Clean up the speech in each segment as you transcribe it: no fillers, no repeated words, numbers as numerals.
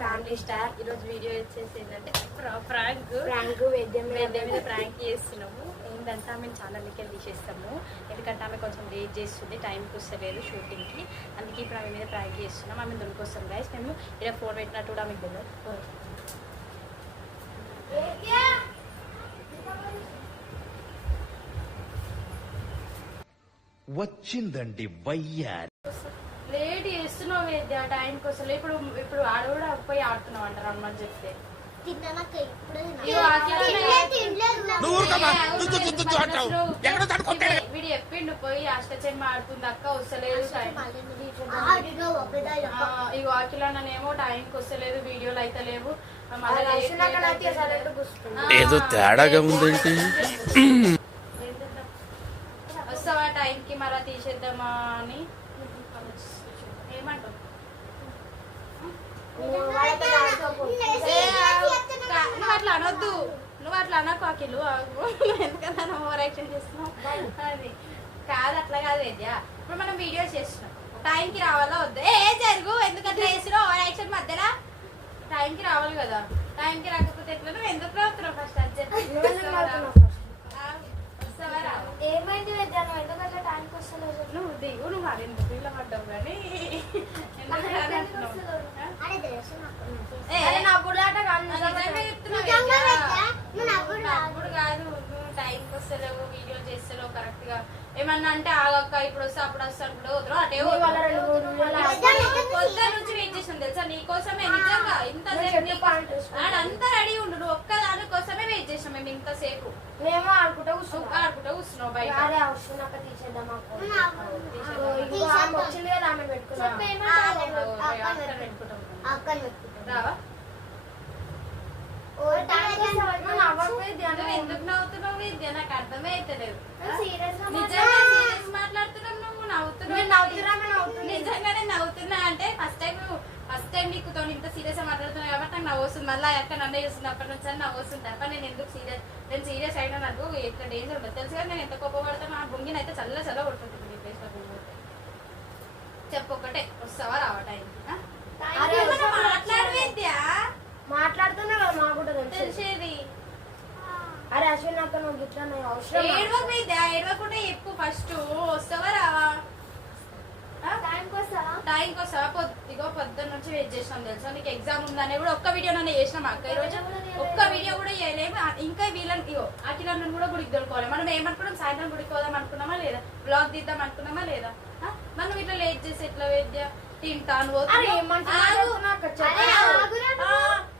Family star. ఈరోజు video వచ్చేసి ఏంటంటే ప్రాంక్ వేద్యం మీద ప్రాంక్ చేస్తున్నాము. ఏంటంటే ఆమె ఛానల్కి వెళ్ళి తీసేస్తాము, ఎందుకంటే ఆమె కొంచెం లేట్ చేస్తుంది, టైంకి వస్తలేదు షూటింగ్కి. అందుకే ఇప్పుడు ఆమె మీద ప్రాంక్ చేస్తున్నాం. ఆమె దొరికొస్తాం గైస్. మేము ఇలా ఫోన్ పెట్టినట్టు కూడా ఆమెకు తెలియదు. వచ్చిందండి వయ్యారి. లేట్ చేస్తున్నావు వేద్య, టైంకి వస్తలే. ఇప్పుడు ఆడ కూడా పోయి ఆడుతున్నావు అంటారు అమ్మని చెప్తే. వీడు చెప్పిండు పోయి అష్టచెమ్మ ఆడుతుంది అక్క, వస్తలేదు. ఇగో అఖిలనేమో టైంకి వస్తలేదు, వీడియోలు అయితే లేవు. ఏదో తేడాగా ఉందేంటి. వస్తావా టైంకి మరా తీసేద్దామా అని ఏమంటావు? నువ్వు అట్లా అనొద్దు, నువ్వు అట్లా అనకు అఖిలు. ఎందుకన్నా ఓవర్ యాక్షన్ చేస్తున్నావు? అది కాదు, అట్లా కాదు వేద్య. ఇప్పుడు మనం వీడియో చేస్తున్నాం, టైంకి రావాలా వద్దా? జరుగు, ఎందుకంటే చేస్తున్నావు ఓవర్ యాక్షన్ మధ్యలో. టైంకి రావాలి కదా, టైంకి రాకపోతే ఎట్లా? నువ్వు ఎందుకు రావుతున్నావు ఫస్ట్? ఏమైంది ఎందుకంటే టైంకి వస్తలేదు. నువ్వు దిగు, నువ్వు మరి ఎందుకు ఇలా పడ్డావు కానీ అప్పుడు కాదు. నువ్వు టైంకి వస్తలేవు, వీడియో చేస్తలేవు కరెక్ట్ గా. ఏమన్నా అంటే ఆగక్క ఇప్పుడు వస్తా అప్పుడు వస్తా అనుకుంటే వద్దు. అటే పొద్దు నుంచి వెయిట్ చేసాను తెలుసా నీకోసమే. నిజంగా అంతా రెడీ ఉండు, నువ్వు ఒక్క దాని కోసమే వెయిట్ చేసాం మేము ఇంతసేపు. మేము ఆడుకుంటా కూర్చున్నావు బయట. వచ్చింది కదా ఆమె పెట్టుకున్నాం. రావా? ఎందుకు నవ్వుతున్నావు విద్య? నాకు అర్థమే అవుతలేదు. నిజంగా సీరియస్ మాట్లాడుతున్నావు, నువ్వు నవ్వుతున్నావు. నిజంగానే నవ్వుతున్నా అంటే ఫస్ట్ టైం నీకు ఇంత సీరియస్ గా మాట్లాడుతున్నా కాబట్టి నాకు నవ్వు వస్తుంది. మళ్ళీ అక్క నన్నే చూస్తుంది అప్పటి నుంచి అని నవ్వు వస్తుంది తప్ప నేను ఎందుకు నేను సీరియస్ అయినా నాకు ఎక్కడ డేంజర్ ఉండదు తెలుసు కదా. నేను ఎంత కోపపడతాను, ఆ బొంగిని అయితే చల్ల కొడుతుంటుంది నీ ప్లేస్ లో. చెప్పు ఒక్కటే, వస్తావా రావా టైం? మాట్లాడు విద్య. మాట్లాడుతున్నా కదా మాకు కూడా తెలిసేది. అరే అశ్విన్ అక్క నువ్వు గిట్లా అవసరం ఏడవకు విద్య, ఏడవకుండా చెప్పు ఫస్ట్. వస్తావా రావా? టైంకి వస్తావా? ఇగో పొద్దున్న నుంచి వెయిట్ చేసినాం తెలుసా. నీకు ఎగ్జామ్ ఉందనే కూడా ఒక్క వీడియో నన్ను చేసినాం అక్క. ఈ రోజు ఒక్క వీడియో కూడా చేయలేము. ఇంకా వీళ్ళని ఇగో అఖిలను కూడా గుడికి దొరుకోవాలి. మనం ఏమనుకున్నాం, సాయంత్రం గుడికి పోదాం అనుకున్నామా లేదా, బ్లాగ్ తీద్దాం అనుకున్నామా లేదా? మనం ఇట్లా లేట్ చేసి ఎట్లా వేద్య? తింటాను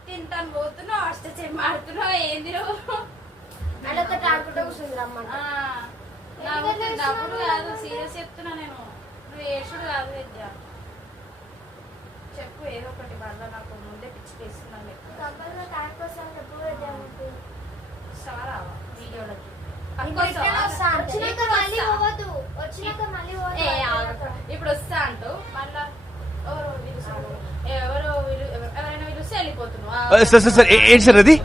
తింటాను పోతున్నావు, అష్టచెమ్మ ఆడుతున్నావు. ఏంది అప్పుడు కాదు, సీరియస్ చెప్తున్నా నేను. నువ్వు ఏడుచుడు కాదు విద్య. చెప్పు ఏదో ఒకటి. మళ్ళీ నాకు ముందే పిచ్చి తీస్తున్నాను. రావా వీడియోలకి? ఇప్పుడు వస్తా అంటూ మళ్ళా ఎవరైనా పిలిస్తే వెళ్ళిపోతున్నావు. ఏంటి సార్ అది?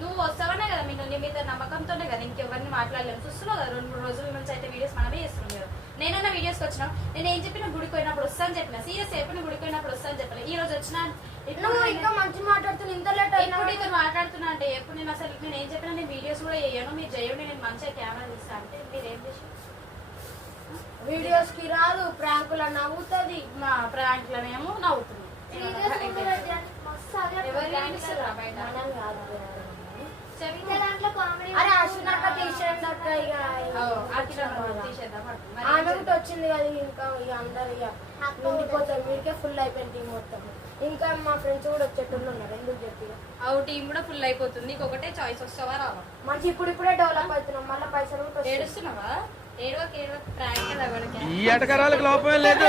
నువ్వు వస్తావనే కదా నీ మీద నమ్మకంతోనే కదా, ఇంకెవరిని మాట్లాడలేము. చూస్తున్నావు కదా 2-3 రోజుల నుంచి అయితే వీడియోస్ మనమే చేస్తున్నాం కదా. నేనన్నా వీడియోస్కి వచ్చినావు. నేను ఏం చెప్పిన గుడికి పోయినప్పుడు వస్తాను చెప్పిన, సీరియస్ చెప్పిన గుడికి పోయినప్పుడు వస్తాను చెప్పలే. ఈ రోజు వచ్చినా ఇంకా మంచి మాట్లాడుతున్నా. ఇంత లేట్ ఇప్పుడు ఇతను మాట్లాడుతున్నా అంటే ఎప్పుడు నేను అసలు నేను ఏం చెప్పినా నేను వీడియోస్ కూడా చేయను. మీరు చేయండి, నేను మంచిగా కెమెరా తీస్తా అంటే మీరేం చేసారు? వీడియోస్ కి రాదు, ప్రాంకుల నవ్వుతుంది. మా ప్రాంకులనేమో నవ్వుతుంది. వచ్చింది కదా ఇంకా అందరు నిండిపోతారు. మీకే ఫుల్ అయిపోయింది మొత్తం. ఇంకా మా ఫ్రెండ్స్ కూడా వచ్చేటోళ్ళు ఉన్నారు. ఎందుకు చెప్పి టీం కూడా ఫుల్ అయిపోతుంది. ఇంకొకటే చాయిస్, వస్తావా రావా? మంచి ఇప్పుడిప్పుడే డెవలప్ అవుతున్నాం. మళ్ళీ పైసలు కూడా ఏడుస్తున్నావా? ఏడవక ప్రాంక్ ఈ ఎటకరాలకు లోపమే లేదు.